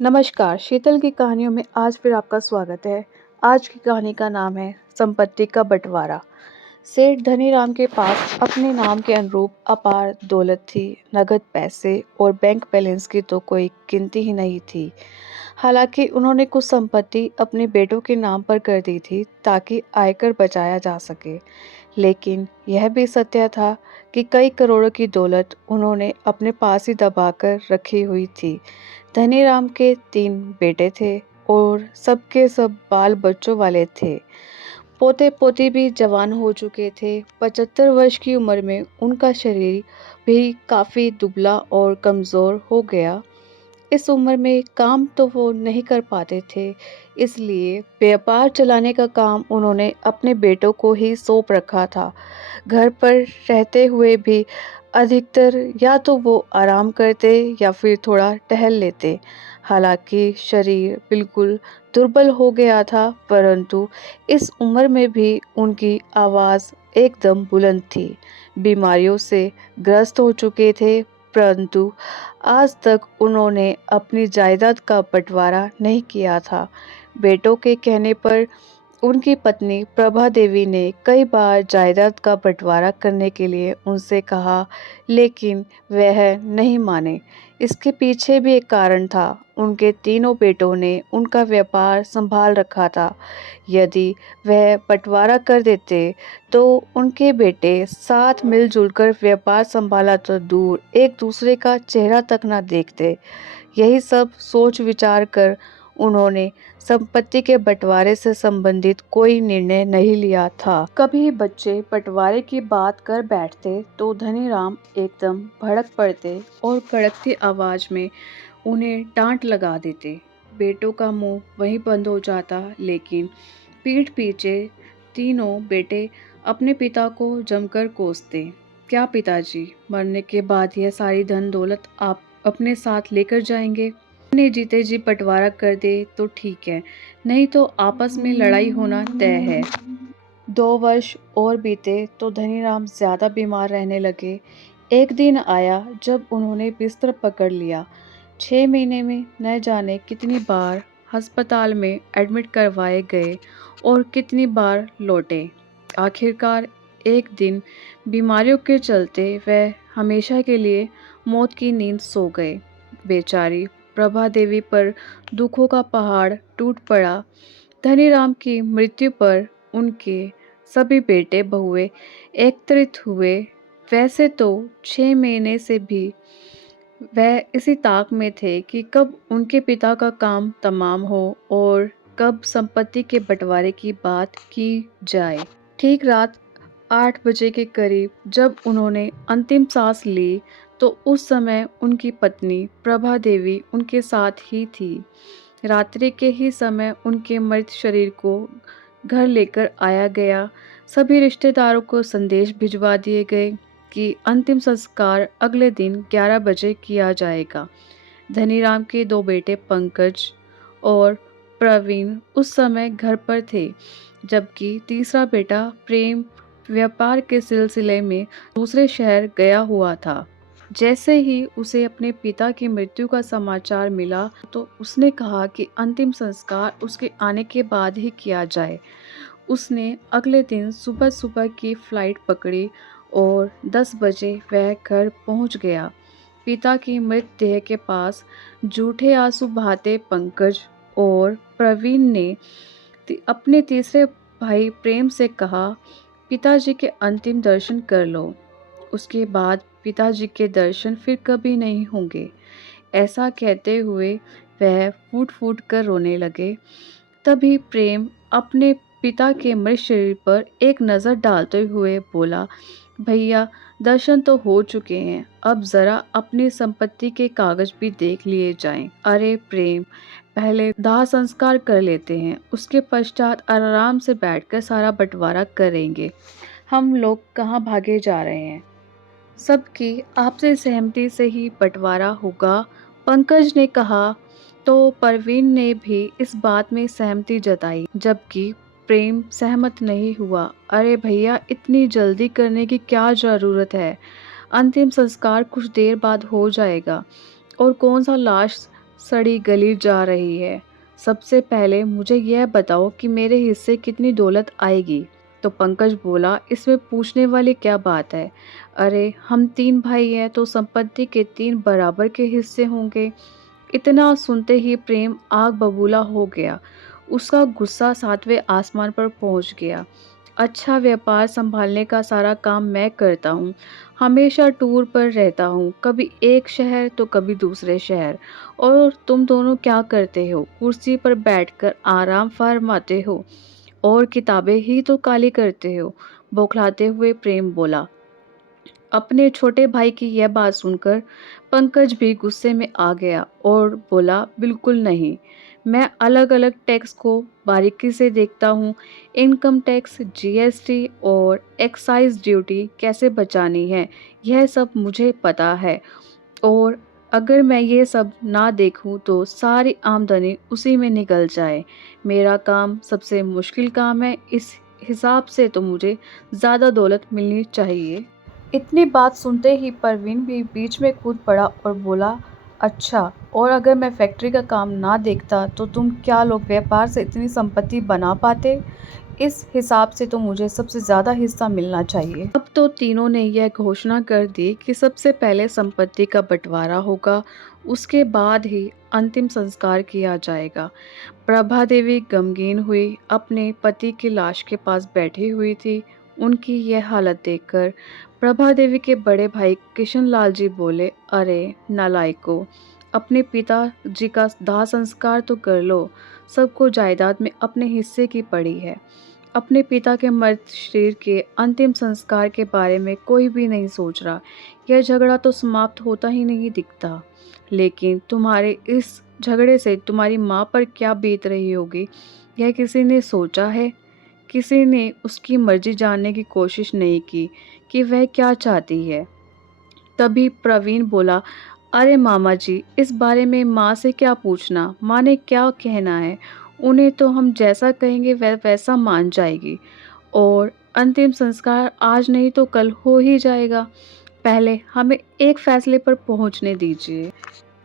नमस्कार, शीतल की कहानियों में आज फिर आपका स्वागत है। आज की कहानी का नाम है संपत्ति का बंटवारा। सेठ धनीराम के पास अपने नाम के अनुरूप अपार दौलत थी। नगद पैसे और बैंक बैलेंस की तो कोई गिनती ही नहीं थी। हालांकि उन्होंने कुछ संपत्ति अपने बेटों के नाम पर कर दी थी ताकि आयकर बचाया जा सके। लेकिन यह भी सत्य था कि कई करोड़ों की दौलत उन्होंने अपने पास ही दबाकर रखी हुई थी। धनीराम के 3 बेटे थे और सबके सब बाल बच्चों वाले थे। पोते पोती भी जवान हो चुके थे। 75 वर्ष की उम्र में उनका शरीर भी काफी दुबला और कमजोर हो गया। इस उम्र में काम तो वो नहीं कर पाते थे, इसलिए व्यापार चलाने का काम उन्होंने अपने बेटों को ही सौंप रखा था। घर पर रहते हुए भी अधिकतर या तो वो आराम करते या फिर थोड़ा टहल लेते। हालांकि शरीर बिल्कुल दुर्बल हो गया था, परंतु इस उम्र में भी उनकी आवाज़ एकदम बुलंद थी। बीमारियों से ग्रस्त हो चुके थे, परंतु आज तक उन्होंने अपनी जायदाद का बंटवारा नहीं किया था। बेटों के कहने पर उनकी पत्नी प्रभा देवी ने कई बार जायदाद का बंटवारा करने के लिए उनसे कहा, लेकिन वह नहीं माने। इसके पीछे भी एक कारण था। उनके तीनों बेटों ने उनका व्यापार संभाल रखा था। यदि वह बंटवारा कर देते तो उनके बेटे साथ मिलजुल कर व्यापार संभाला तो दूर एक दूसरे का चेहरा तक न देखते। यही सब सोच विचार कर उन्होंने संपत्ति के बंटवारे से संबंधित कोई निर्णय नहीं लिया था। कभी बच्चे बंटवारे की बात कर बैठते तो धनीराम एकदम भड़क पड़ते और कड़कती आवाज में उन्हें डांट लगा देते। बेटों का मुंह वहीं बंद हो जाता, लेकिन पीठ पीछे तीनों बेटे अपने पिता को जमकर कोसते। क्या पिताजी, मरने के बाद यह सारी धन दौलत आप अपने साथ लेकर जाएंगे? ने जीते जी बंटवारा कर दे तो ठीक है, नहीं तो आपस में लड़ाई होना तय है। 2 वर्ष और बीते तो धनीराम ज्यादा बीमार रहने लगे। एक दिन आया जब उन्होंने बिस्तर पकड़ लिया। 6 महीने में न जाने कितनी बार अस्पताल में एडमिट करवाए गए और कितनी बार लौटे। आखिरकार एक दिन बीमारियों के चलते वह हमेशा के लिए मौत की नींद सो गए। बेचारी प्रभा देवी पर दुखों का पहाड़ टूट पड़ा। धनीराम की मृत्यु पर उनके सभी बेटे बहुए एकत्रित हुए। वैसे तो 6 महीने से भी वह इसी ताक में थे कि कब उनके पिता का काम तमाम हो और कब संपत्ति के बंटवारे की बात की जाए। ठीक रात 8 बजे के करीब जब उन्होंने अंतिम सांस ली तो उस समय उनकी पत्नी प्रभा देवी उनके साथ ही थी। रात्रि के ही समय उनके मृत शरीर को घर लेकर आया गया। सभी रिश्तेदारों को संदेश भिजवा दिए गए कि अंतिम संस्कार अगले दिन 11 बजे किया जाएगा। धनीराम के 2 बेटे पंकज और प्रवीण उस समय घर पर थे, जबकि तीसरा बेटा प्रेम व्यापार के सिलसिले में दूसरे शहर गया हुआ था। जैसे ही उसे अपने पिता की मृत्यु का समाचार मिला तो उसने कहा कि अंतिम संस्कार उसके आने के बाद ही किया जाए। उसने अगले दिन सुबह सुबह की फ्लाइट पकड़ी और 10 बजे वह घर पहुंच गया। पिता की मृतदेह के पास झूठे आंसू बहाते पंकज और प्रवीण ने अपने तीसरे भाई प्रेम से कहा, पिताजी के अंतिम दर्शन कर लो, उसके बाद पिताजी के दर्शन फिर कभी नहीं होंगे। ऐसा कहते हुए वह फूट फूट कर रोने लगे। तभी प्रेम अपने पिता के मृत शरीर पर एक नज़र डालते हुए बोला, भैया दर्शन तो हो चुके हैं, अब जरा अपनी संपत्ति के कागज भी देख लिए जाएं। अरे प्रेम, पहले दाह संस्कार कर लेते हैं, उसके पश्चात आराम से बैठकर सारा बंटवारा करेंगे। हम लोग कहाँ भागे जा रहे हैं? सबकी आपसी सहमति से ही बंटवारा होगा, पंकज ने कहा। तो परवीन ने भी इस बात में सहमति जताई, जबकि प्रेम सहमत नहीं हुआ। अरे भैया, इतनी जल्दी करने की क्या जरूरत है? अंतिम संस्कार कुछ देर बाद हो जाएगा और कौन सा लाश सड़ी गली जा रही है। सबसे पहले मुझे यह बताओ कि मेरे हिस्से कितनी दौलत आएगी। तो पंकज बोला, इसमें पूछने वाली क्या बात है? अरे हम 3 भाई हैं तो संपत्ति के 3 बराबर के हिस्से होंगे। इतना सुनते ही प्रेम आग बबूला हो गया। उसका गुस्सा 7वें आसमान पर पहुंच गया। अच्छा, व्यापार संभालने का सारा काम मैं करता हूँ। हमेशा टूर पर रहता हूँ, कभी एक शहर तो कभी दूसरे शहर। और तुम दोनों क्या करते हो? कुर्सी पर बैठकर आराम फरमाते हो और किताबें ही तो काली करते हो। बौखलाते हुए प्रेम बोला। अपने छोटे भाई की यह बात सुनकर पंकज भी गुस्से में आ गया और बोला, बिल्कुल नहीं। मैं अलग अलग टैक्स को बारीकी से देखता हूँ। इनकम टैक्स, जीएसटी और एक्साइज ड्यूटी कैसे बचानी है, यह सब मुझे पता है। और अगर मैं ये सब ना देखूं तो सारी आमदनी उसी में निकल जाए। मेरा काम सबसे मुश्किल काम है, इस हिसाब से तो मुझे ज़्यादा दौलत मिलनी चाहिए। इतनी बात सुनते ही परवीन भी बीच में कूद पड़ा और बोला, अच्छा, और अगर मैं फैक्ट्री का काम ना देखता तो तुम क्या लोग व्यापार से इतनी संपत्ति बना पाते? इस हिसाब से तो मुझे सबसे ज़्यादा हिस्सा मिलना चाहिए। अब तो तीनों ने यह घोषणा कर दी कि सबसे पहले संपत्ति का बंटवारा होगा, उसके बाद ही अंतिम संस्कार किया जाएगा। प्रभा देवी गमगीन हुई, अपने पति की लाश के पास बैठी हुई थी। उनकी यह हालत देखकर प्रभा देवी के बड़े भाई किशन लाल जी बोले, अरे नालायकों, अपने पिता जी का दाह संस्कार तो कर लो। सबको जायदाद में अपने हिस्से की पड़ी है। अपने पिता के मृत शरीर के अंतिम संस्कार के बारे में कोई भी नहीं सोच रहा। यह झगड़ा तो समाप्त होता ही नहीं दिखता। लेकिन तुम्हारे इस झगड़े से तुम्हारी माँ पर क्या बीत रही होगी, यह किसी ने सोचा है? किसी ने उसकी मर्जी जानने की कोशिश नहीं की कि वह क्या चाहती है। तभी प्रवीण बोला, अरे मामा जी, इस बारे में माँ से क्या पूछना, माँ ने क्या कहना है। उन्हें तो हम जैसा कहेंगे वह वैसा मान जाएगी। और अंतिम संस्कार आज नहीं तो कल हो ही जाएगा। पहले हमें एक फैसले पर पहुंचने दीजिए।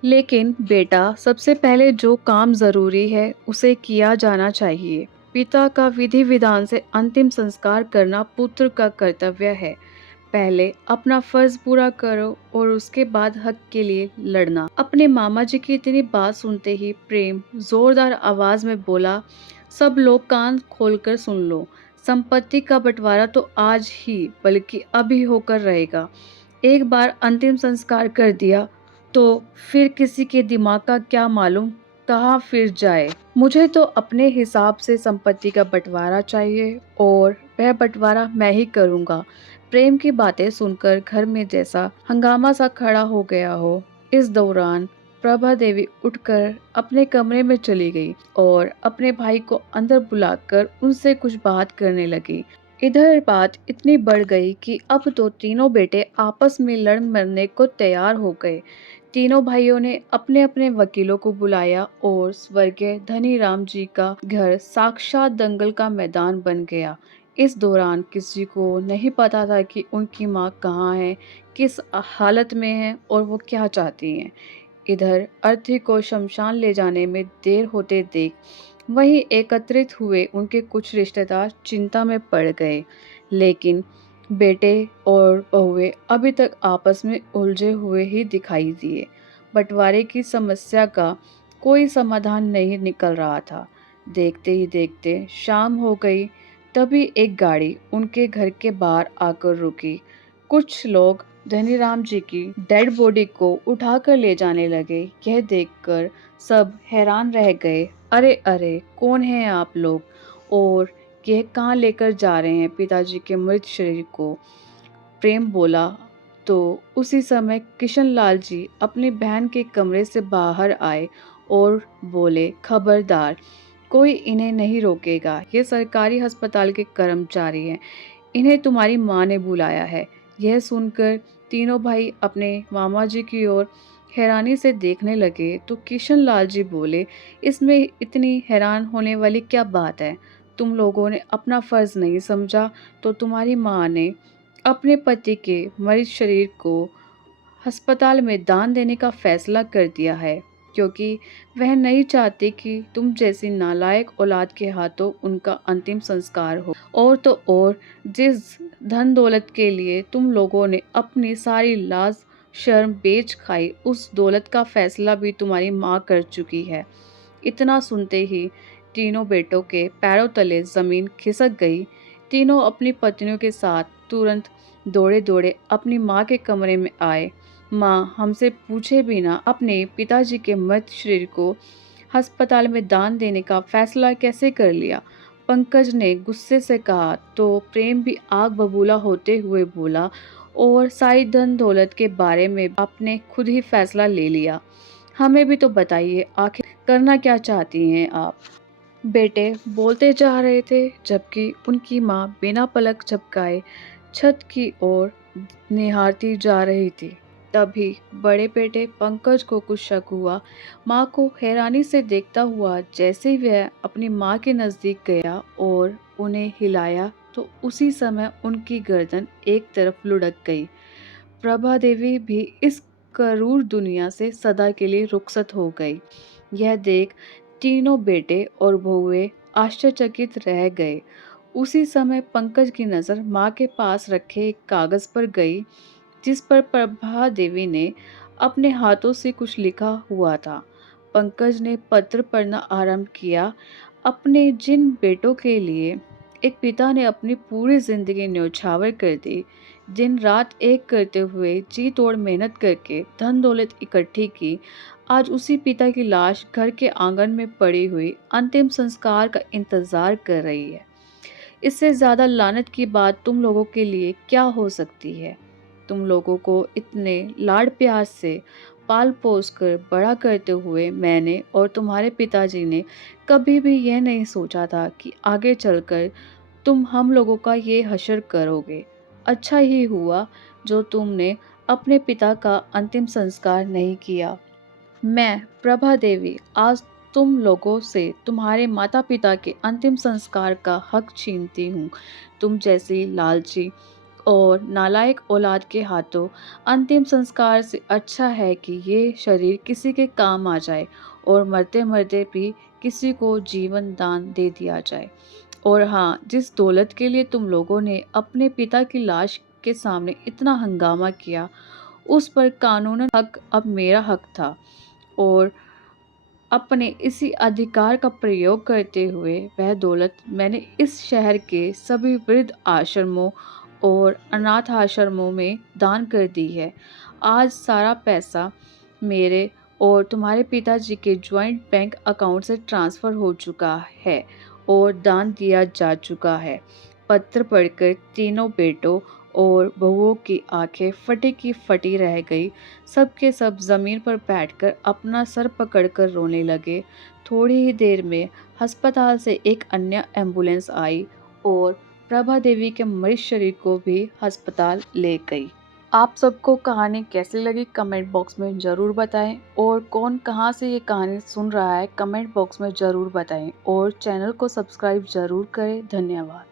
लेकिन बेटा, सबसे पहले जो काम जरूरी है उसे किया जाना चाहिए। पिता का विधि विधान से अंतिम संस्कार करना पुत्र का कर्तव्य है। पहले अपना फर्ज पूरा करो और उसके बाद हक के लिए लड़ना। अपने मामा जी की इतनी बात सुनते ही प्रेम जोरदार आवाज में बोला, सब लोग कान खोलकर सुन लो। संपत्ति का बंटवारा तो आज ही बल्कि अभी होकर रहेगा। एक बार अंतिम संस्कार कर दिया तो फिर किसी के दिमाग का क्या मालूम कहाँ फिर जाए। मुझे तो अपने हिसाब से संपत्ति का बंटवारा चाहिए और वह बंटवारा मैं ही करूँगा। प्रेम की बातें सुनकर घर में जैसा हंगामा सा खड़ा हो गया हो। इस दौरान प्रभा देवी उठकर अपने कमरे में चली गई और अपने भाई को अंदर बुलाकर उनसे कुछ बात करने लगी। इधर बात इतनी बढ़ गई कि अब तो तीनों बेटे आपस में लड़ मरने को तैयार हो गए। तीनों भाइयों ने अपने अपने वकीलों को बुलाया और स्वर्गीय धनीराम जी का घर साक्षात दंगल का मैदान बन गया। इस दौरान किसी को नहीं पता था कि उनकी माँ कहाँ है, किस हालत में है और वो क्या चाहती हैं। इधर अर्थी को शमशान ले जाने में देर होते देख वहीं एकत्रित हुए उनके कुछ रिश्तेदार चिंता में पड़ गए। लेकिन बेटे और बहुएं अभी तक आपस में उलझे हुए ही दिखाई दिए। बंटवारे की समस्या का कोई समाधान नहीं निकल रहा था। देखते ही देखते शाम हो गई। तभी एक गाड़ी उनके घर के बाहर आकर रुकी। कुछ लोग धनीराम जी की डेड बॉडी को उठाकर ले जाने लगे। यह देखकर सब हैरान रह गए। अरे अरे, कौन है आप लोग और यह कहाँ लेकर जा रहे हैं पिताजी के मृत शरीर को? प्रेम बोला। तो उसी समय किशन लाल जी अपनी बहन के कमरे से बाहर आए और बोले, खबरदार, कोई इन्हें नहीं रोकेगा। ये सरकारी अस्पताल के कर्मचारी हैं। इन्हें तुम्हारी माँ ने बुलाया है। यह सुनकर तीनों भाई अपने मामा जी की ओर हैरानी से देखने लगे तो किशन लाल जी बोले, इसमें इतनी हैरान होने वाली क्या बात है? तुम लोगों ने अपना फर्ज नहीं समझा तो तुम्हारी माँ ने अपने पति के मृत शरीर को अस्पताल में दान देने का फैसला कर दिया है। क्योंकि वह नहीं चाहती कि तुम जैसी नालायक औलाद के हाथों उनका अंतिम संस्कार हो। और तो और, जिस धन दौलत के लिए तुम लोगों ने अपनी सारी लाज शर्म बेच खाई, उस दौलत का फैसला भी तुम्हारी माँ कर चुकी है। इतना सुनते ही तीनों बेटों के पैरों तले जमीन खिसक गई। तीनों अपनी पत्नियों के साथ तुरंत दौड़े दौड़े अपनी माँ के कमरे में आए। माँ हमसे पूछे बिना अपने पिताजी के मृत शरीर को अस्पताल में दान देने का फैसला कैसे कर लिया? पंकज ने गुस्से से कहा तो प्रेम भी आग बबूला होते हुए बोला, और सारी धन दौलत के बारे में आपने खुद ही फैसला ले लिया। हमें भी तो बताइए, आखिर करना क्या चाहती हैं आप? बेटे बोलते जा रहे थे जबकि उनकी माँ बिना पलक झपकाए छत की ओर निहारती जा रही थी। तभी बड़े बेटे पंकज को कुछ शक हुआ। माँ को हैरानी से देखता हुआ जैसे ही वह अपनी माँ के नजदीक गया और उन्हें हिलाया, तो उसी समय उनकी गर्दन एक तरफ लुढ़क गई। प्रभा देवी भी इस क्रूर दुनिया से सदा के लिए रुखसत हो गई। यह देख तीनों बेटे और बहुएं आश्चर्यचकित रह गए। उसी समय पंकज की नज़र माँ के पास रखे एक कागज पर गई, जिस पर प्रभा देवी ने अपने हाथों से कुछ लिखा हुआ था। पंकज ने पत्र पढ़ना आरंभ किया। अपने जिन बेटों के लिए एक पिता ने अपनी पूरी जिंदगी न्यौछावर कर दी, दिन रात एक करते हुए जी तोड़ मेहनत करके धन दौलत इकट्ठी की, आज उसी पिता की लाश घर के आंगन में पड़ी हुई अंतिम संस्कार का इंतजार कर रही है। इससे ज्यादा लानत की बात तुम लोगों के लिए क्या हो सकती है? तुम लोगों को इतने लाड़ प्यार से पाल पोस कर बड़ा करते हुए मैंने और तुम्हारे पिताजी ने कभी भी यह नहीं सोचा था कि आगे चलकर तुम हम लोगों का ये हश्र करोगे। अच्छा ही हुआ जो तुमने अपने पिता का अंतिम संस्कार नहीं किया। मैं प्रभा देवी आज तुम लोगों से तुम्हारे माता पिता के अंतिम संस्कार का हक छीनती हूँ। तुम जैसी लालची और नालायक औलाद के हाथों अंतिम संस्कार से अच्छा है कि ये शरीर किसी के काम आ जाए और मरते मरते भी किसी को जीवन दान दे दिया जाए। और हाँ, जिस दौलत के लिए तुम लोगों ने अपने पिता की लाश के सामने इतना हंगामा किया, उस पर कानूनन हक अब मेरा हक था, और अपने इसी अधिकार का प्रयोग करते हुए वह दौलत मैंने इस शहर के सभी वृद्ध आश्रमों और अनाथ आश्रमों में दान कर दी है। आज सारा पैसा मेरे और तुम्हारे पिताजी के ज्वाइंट बैंक अकाउंट से ट्रांसफ़र हो चुका है और दान दिया जा चुका है। पत्र पढ़कर तीनों बेटों और बहुओं की आंखें फटी की फटी रह गई। सब के सब जमीन पर बैठकर अपना सर पकड़कर रोने लगे। थोड़ी ही देर में अस्पताल से एक अन्य एम्बुलेंस आई और प्रभा देवी के मृत शरीर को भी अस्पताल ले गई। आप सबको कहानी कैसी लगी कमेंट बॉक्स में ज़रूर बताएं, और कौन कहां से ये कहानी सुन रहा है कमेंट बॉक्स में ज़रूर बताएं, और चैनल को सब्सक्राइब ज़रूर करें। धन्यवाद।